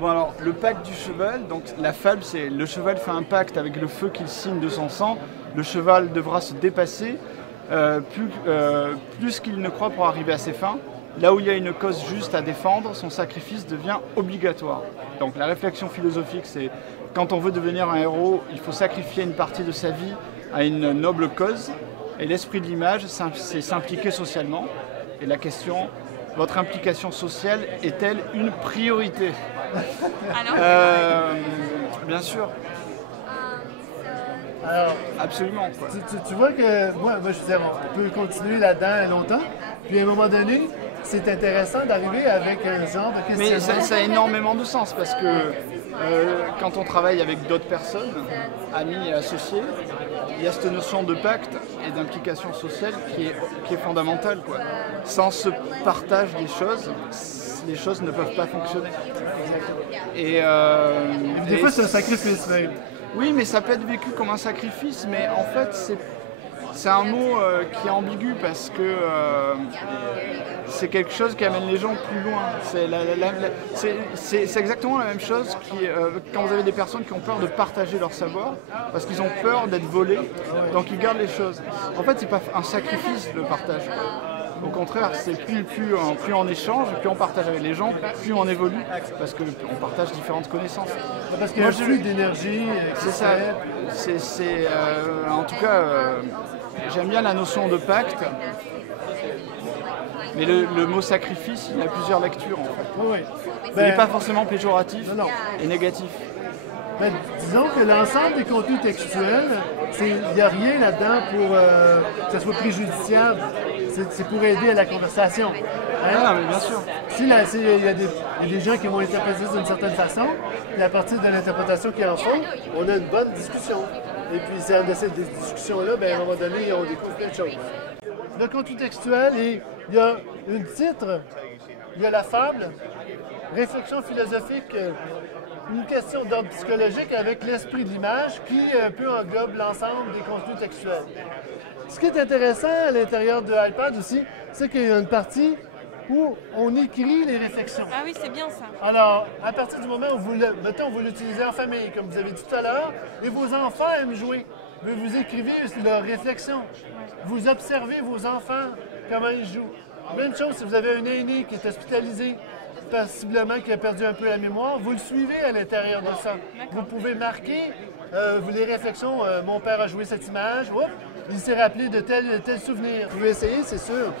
Bon alors, le pacte du cheval, donc la fable c'est le cheval fait un pacte avec le feu qu'il signe de son sang, le cheval devra se dépasser plus qu'il ne croit pour arriver à ses fins. Là où il y a une cause juste à défendre, son sacrifice devient obligatoire. Donc la réflexion philosophique c'est quand on veut devenir un héros, il faut sacrifier une partie de sa vie à une noble cause. Et l'esprit de l'image, c'est s'impliquer socialement. Et la question, votre implication sociale est-elle une priorité? Alors Bien sûr. Alors, Absolument. Quoi. tu vois que moi je disais, on peut continuer là-dedans longtemps. Puis à un moment donné, c'est intéressant d'arriver avec un genre de Mais questionnement. ça a énormément de sens parce que quand on travaille avec d'autres personnes, amis et associés, il y a cette notion de pacte et d'implication sociale qui est fondamentale. Quoi. Sans ce partage des choses, les choses ne peuvent pas fonctionner. Et Des fois, c'est un sacrifice même. oui, mais ça peut être vécu comme un sacrifice, mais en fait, c'est un mot qui est ambigu parce que c'est quelque chose qui amène les gens plus loin. C'est exactement la même chose quand vous avez des personnes qui ont peur de partager leur savoir parce qu'ils ont peur d'être volés, donc ils gardent les choses. En fait, c'est pas un sacrifice le partage. Au contraire, c'est plus on échange, plus on partage avec les gens, plus on évolue, parce qu'on partage différentes connaissances. Parce qu'il y a un flux d'énergie. C'est ça. En tout cas, j'aime bien la notion de pacte, mais le mot sacrifice, il a plusieurs lectures en fait. Oui. Il n'est pas forcément péjoratif non. et négatif. Ben, disons que l'ensemble des contenus textuels, il n'y a rien là-dedans pour que ça soit préjudiciable. C'est pour aider à la conversation. Hein? Ah, mais bien sûr. Il y a des gens qui vont interpréter d'une certaine façon, et à partir de l'interprétation qu'ils en font, on a une bonne discussion. Et puis, c'est de cette discussion-là, ben, à un moment donné, on découvre plein de choses. Le contenu textuel, il y a un titre, il y a la fable, réflexion philosophique, une question d'ordre psychologique avec l'esprit de l'image qui un peu englobe l'ensemble des contenus textuels. Ce qui est intéressant à l'intérieur de iPad aussi, c'est qu'il y a une partie où on écrit les réflexions. Ah oui, c'est bien ça. Alors, à partir du moment où vous l'utilisez en famille, comme vous avez dit tout à l'heure, et vos enfants aiment jouer, mais vous écrivez leurs réflexions. Vous observez vos enfants, comment ils jouent. Même chose si vous avez un aîné qui est hospitalisé, possiblement qui a perdu un peu la mémoire, vous le suivez à l'intérieur de ça. Vous pouvez marquer les réflexions, mon père a joué cette image, il s'est rappelé de tel souvenir. Vous pouvez essayer, c'est sûr.